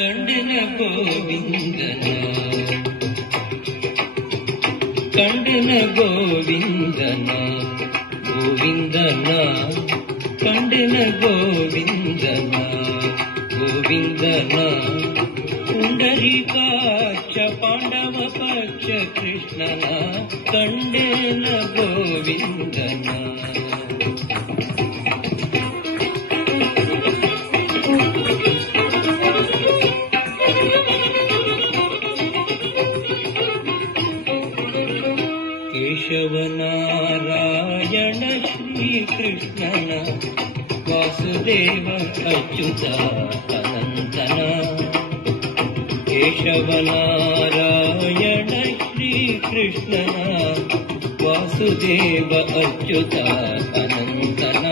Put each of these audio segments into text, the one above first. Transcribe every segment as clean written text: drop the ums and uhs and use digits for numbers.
ಕಂಡನ ಗೋವಿಂದನ ಕಂಡನ ಗೋವಿಂದನ ಗೋವಿಂದನ ಕಂಡನ ಗೋವಿಂದನ ಗೋವಿಂದನ ಪುಂಡರೀಕಾಕ್ಷ ಪಾಂಡವ ಪಕ್ಷ ಕೃಷ್ಣನ ಕಂಡನ ಗೋವಿಂದನ ಕೇಶವನಾರಾಯಣ ಶ್ರೀಕೃಷ್ಣನ ವಾಸುದೇವ ಅಚ್ಯುತ ಅನಂತನ ಕೇಶವನಾರಾಯಣ ಶ್ರೀಕೃಷ್ಣನ ವಾಸುದೇವ ಅಚ್ಯುತ ಅನಂತನ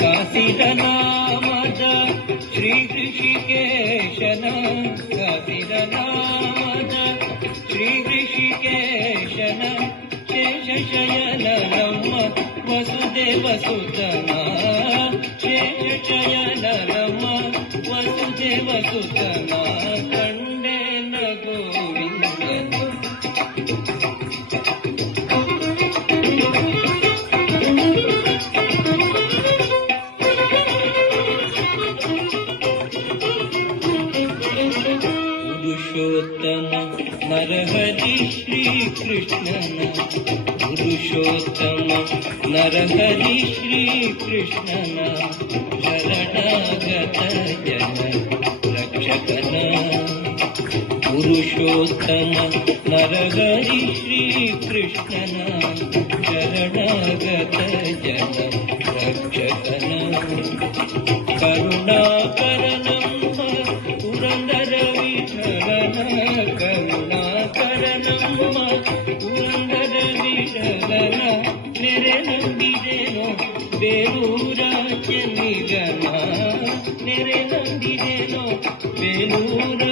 ಕಾಸಿದ ನಾಮದ ಶ್ರೀ ಋಷಿಕೇಶನ ಕಾಸಿದ ನಾಮದ ಶ್ರೀ ಋಷಿಕೇಶನ ಶೇಷ ಶಯನ ನಮ್ಮ ವಸುದೇವ ಸುತನ ಶೇಷ ಶಯನ ನಮ್ಮ ವಸುದೇವ ಸುತನ ಕಂಡೇನ ಗೋವಿಂದನ ಪುರುಷೋತ್ತಮ ನರಹರಿ ಶ್ರೀಕೃಷ್ಣನ ಪುರುಷೋತ್ತಮ ನರಹರಿ ಶ್ರೀಕೃಷ್ಣನ ಶರಣಾಗತ ಜನ ರಕ್ಷಕನ ಪುರುಷೋತ್ತಮ ನರಹರಿ ಶ್ರೀಕೃಷ್ಣನ ಶರಣಾಗತ ಜನ ರಕ್ಷಕನ ಕರುಣಾಕರನ ಪುರಂದರ ವಿಠಲನ ಕರುಣಾಕರನಮ್ಮ ಪುರಂದರ ವಿಠಲನ ನೆರೆ ನಂಬಿದೆನೋ ಬೇಲೂರ ಚೆನ್ನಿಗನ ನೆರೆ ನಂಬಿದೆನೋ ಬೇಲೂರ